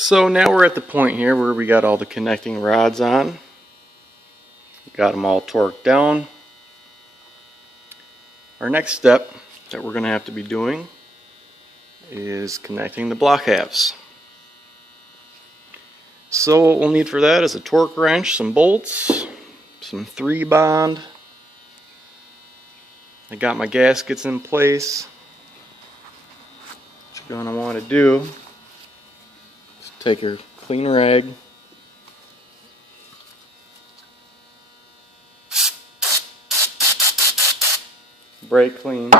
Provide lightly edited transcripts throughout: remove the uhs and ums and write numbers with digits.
So now we're at the point here where we got all the connecting rods on. Got them all torqued down. Our next step that we're going to have to be doing is connecting the block halves. So what we'll need for that is a torque wrench, some bolts, some 3-bond. I got my gaskets in place. What you're going to want to do is take your clean rag, brake clean,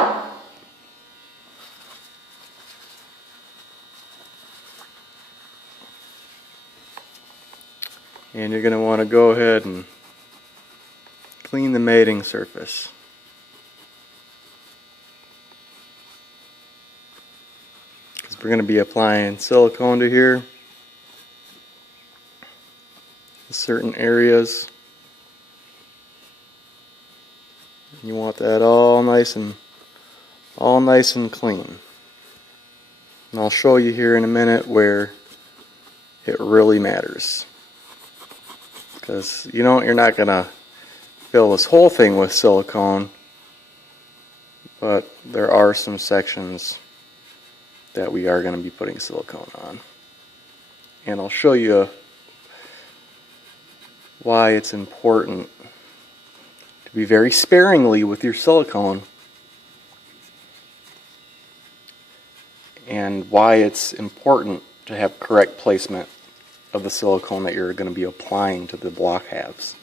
and you're going to want to go ahead and clean the mating surface. Because we're going to be applying silicone to here in certain areas. You want that all nice and clean. And I'll show you here in a minute where it really matters. Because you're not going to fill this whole thing with silicone, but there are some sections that we are going to be putting silicone on. And I'll show you why it's important to be very sparingly with your silicone, and why it's important to have correct placement of the silicone that you're going to be applying to the block halves.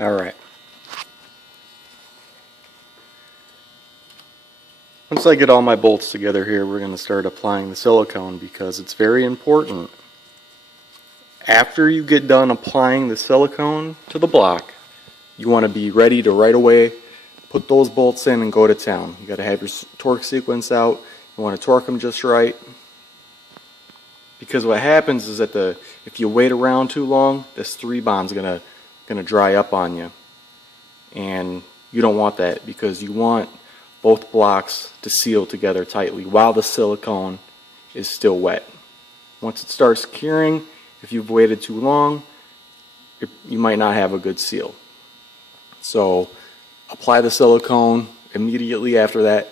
Alright. Once I get all my bolts together here, we're going to start applying the silicone, because it's very important. After you get done applying the silicone to the block, you want to be ready to right away put those bolts in and go to town. You got to have your torque sequence out. You want to torque them just right. Because what happens is that if you wait around too long, this 3-bond's going to dry up on you, and you don't want that, because you want both blocks to seal together tightly while the silicone is still wet. Once it starts curing, if you've waited too long, you might not have a good seal. So apply the silicone immediately after that,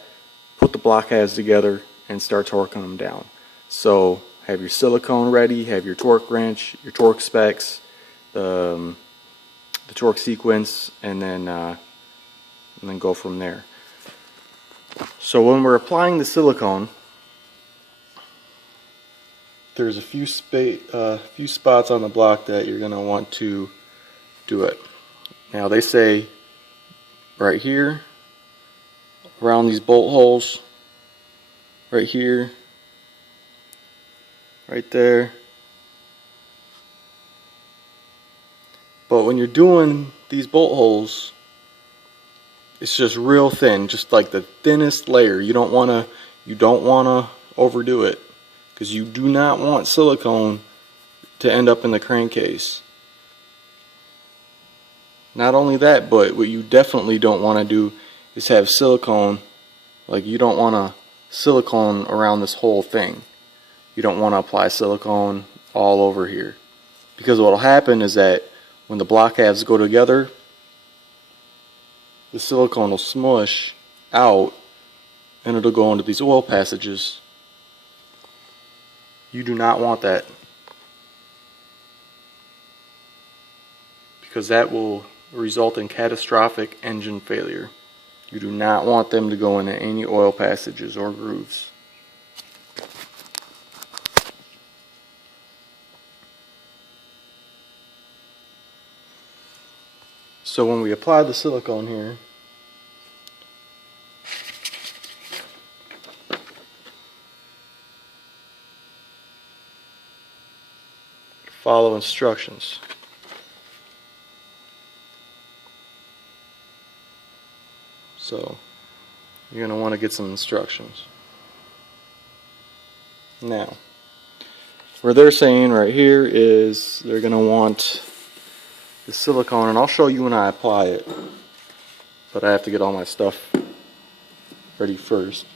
put the block halves together, and start torquing them down. So have your silicone ready, have your torque wrench, your torque specs, the torque sequence, and then go from there. So when we're applying the silicone, there's a few spots on the block that you're going to want to do it. Now they say right here, around these bolt holes, right here, right there. But when you're doing these bolt holes, it's just real thin, just like the thinnest layer. You don't want to overdo it, because you do not want silicone to end up in the crankcase. Not only that, but what you definitely don't want to do is have silicone, like you don't want to silicone around this whole thing. You don't want to apply silicone all over here, because what will happen is that when the block halves go together, the silicone will smush out and it'll go into these oil passages. You do not want that, because that will result in catastrophic engine failure. You do not want them to go into any oil passages or grooves. So when we apply the silicone here, follow instructions. So you're going to want to get some instructions. Now, where they're saying right here is they're going to want the silicone, and I'll show you when I apply it, but I have to get all my stuff ready first.